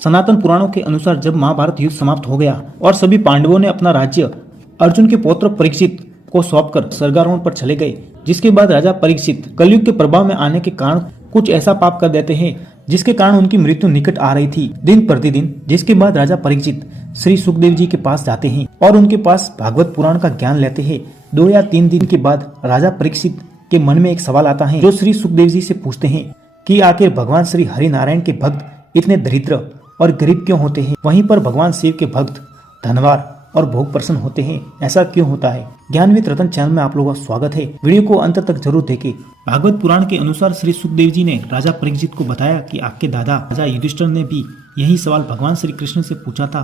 सनातन पुराणों के अनुसार जब महाभारत युद्ध समाप्त हो गया और सभी पांडवों ने अपना राज्य अर्जुन के पौत्र परीक्षित को सौंपकर स्वर्गारोहण पर चले गए, जिसके बाद राजा परीक्षित कलयुग के प्रभाव में आने के कारण कुछ ऐसा पाप कर देते हैं जिसके कारण उनकी मृत्यु निकट आ रही थी दिन प्रतिदिन। जिसके बाद राजा परीक्षित श्री सुखदेव जी के पास जाते हैं और उनके पास भागवत पुराण का ज्ञान लेते हैं। 2 या 3 दिन के बाद राजा परीक्षित के मन में एक सवाल आता है जो श्री सुखदेव जी से पूछते हैं कि आखिर भगवान श्री हरि नारायण के भक्त इतने दरिद्र और गरीब क्यों होते हैं, वहीं पर भगवान शिव के भक्त धनवार और भोग प्रसन्न होते हैं, ऐसा क्यों होता है। ज्ञानविद रतन चैनल में आप लोगों का स्वागत है। वीडियो को अंत तक जरूर देखें। भागवत पुराण के अनुसार श्री सुखदेव जी ने राजा परीक्षित को बताया कि आपके दादा राजा युधिष्ठिर ने भी यही सवाल भगवान श्री कृष्ण से पूछा था।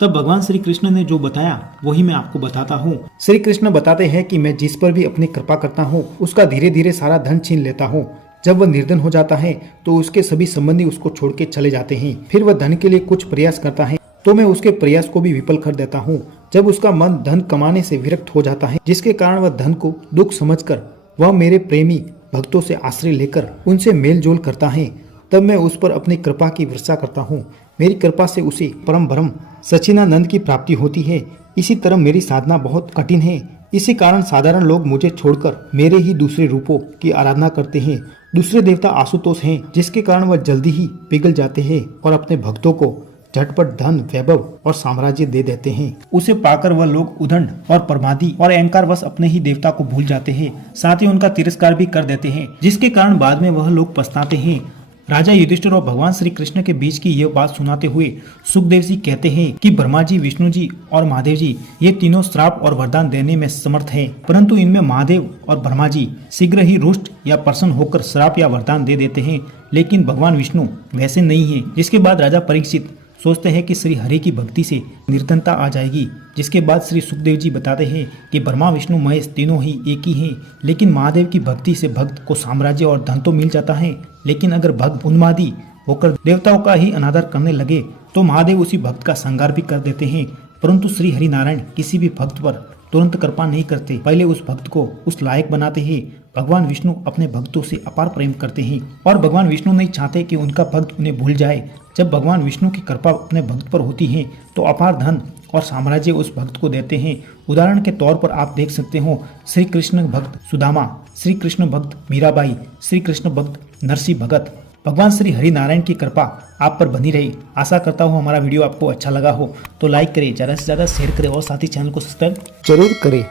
तब भगवान श्री कृष्ण ने जो बताया वही मैं आपको बताता हूँ। श्री कृष्ण बताते हैं कि मैं जिस पर भी अपनी कृपा करता हूँ उसका धीरे धीरे सारा धन छीन लेता हूँ। जब वह निर्धन हो जाता है तो उसके सभी संबंधी उसको छोड़ के चले जाते हैं। फिर वह धन के लिए कुछ प्रयास करता है तो मैं उसके प्रयास को भी विफल कर देता हूँ। जब उसका मन धन कमाने से विरक्त हो जाता है जिसके कारण वह धन को दुख समझकर वह मेरे प्रेमी भक्तों से आश्रय लेकर उनसे मेल जोल करता है, तब मैं उस पर अपनी कृपा की वर्षा करता हूँ। मेरी कृपा से उसे परम ब्रह्म सच्चिदानंद की प्राप्ति होती है। इसी तरह मेरी साधना बहुत कठिन है। इसी कारण साधारण लोग मुझे छोड़कर मेरे ही दूसरे रूपों की आराधना करते हैं। दूसरे देवता आशुतोष हैं जिसके कारण वह जल्दी ही पिघल जाते हैं और अपने भक्तों को झटपट धन वैभव और साम्राज्य दे देते हैं। उसे पाकर वह लोग उदंड और प्रमादी और अहंकारवश अपने ही देवता को भूल जाते हैं, साथ ही उनका तिरस्कार भी कर देते हैं, जिसके कारण बाद में वह लोग पछताते हैं। राजा युधिष्ठिर और भगवान श्री कृष्ण के बीच की यह बात सुनाते हुए सुखदेव जी कहते हैं कि ब्रह्मा जी, विष्णु जी और महादेव जी ये तीनों श्राप और वरदान देने में समर्थ हैं, परंतु इनमें महादेव और ब्रह्मा जी शीघ्र ही रुष्ट या प्रसन्न होकर श्राप या वरदान दे देते हैं, लेकिन भगवान विष्णु वैसे नहीं है। जिसके बाद राजा परीक्षित सोचते हैं कि श्री हरि की भक्ति से निर्धनता आ जाएगी। जिसके बाद श्री सुखदेव जी बताते हैं कि ब्रह्मा विष्णु महेश तीनों ही एक ही हैं, लेकिन महादेव की भक्ति से भक्त को साम्राज्य और धन तो मिल जाता है, लेकिन अगर भक्त उन्मादी होकर देवताओं का ही अनादर करने लगे तो महादेव उसी भक्त का संहार भी कर देते हैं। परंतु श्री हरि नारायण किसी भी भक्त पर तुरंत कृपा नहीं करते, पहले उस भक्त को उस लायक बनाते हैं। भगवान विष्णु अपने भक्तों से अपार प्रेम करते हैं और भगवान विष्णु नहीं चाहते कि उनका भक्त उन्हें भूल जाए। जब भगवान विष्णु की कृपा अपने भक्त पर होती है तो अपार धन और साम्राज्य उस भक्त को देते हैं। उदाहरण के तौर पर आप देख सकते हो श्री कृष्ण भक्त सुदामा, श्री कृष्ण भक्त मीराबाई, श्री कृष्ण भक्त नरसिंह भगत। भगवान श्री हरि नारायण की कृपा आप पर बनी रही। आशा करता हूँ हमारा वीडियो आपको अच्छा लगा हो तो लाइक करें, ज़्यादा से ज़्यादा शेयर करें और साथ ही चैनल को सब्सक्राइब जरूर करें।